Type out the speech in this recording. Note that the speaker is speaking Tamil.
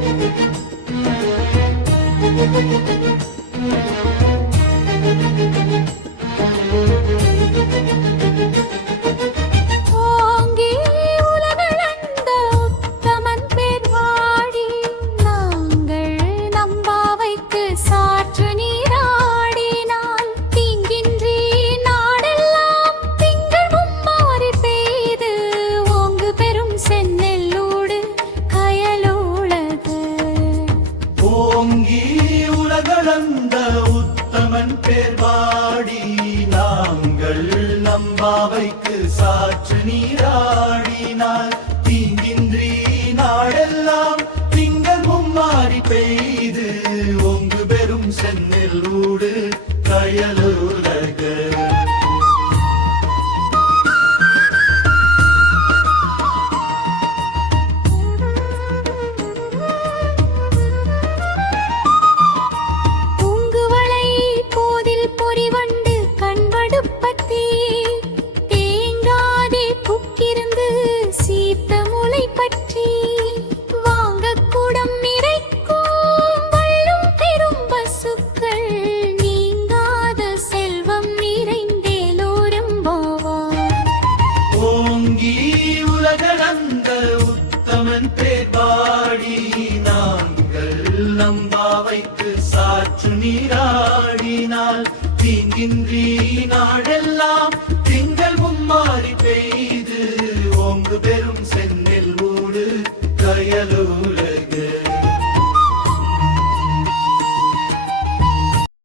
Thank you. உலகளந்த உத்தமன் பேர் பாடி நாங்கள் நம்பாவைக்கு சாற்று நீராடினால் தீங்கின்றி நாடெல்லாம் திங்கள் மும்மாறி பெய்து. ஒங்கு பெரும் செந்நெல் ஊடு கயலூர் உலகளந்த உத்தமன் தேர்வாடி நாங்கள் நம்பாவைக்கு சாற்று நீராடினால் தீங்கின்றி நாடெல்லாம் திங்கள் மும்மாறி பெய்து ஓங்கு பெரும் சென்னில் ஊடு கயலூர்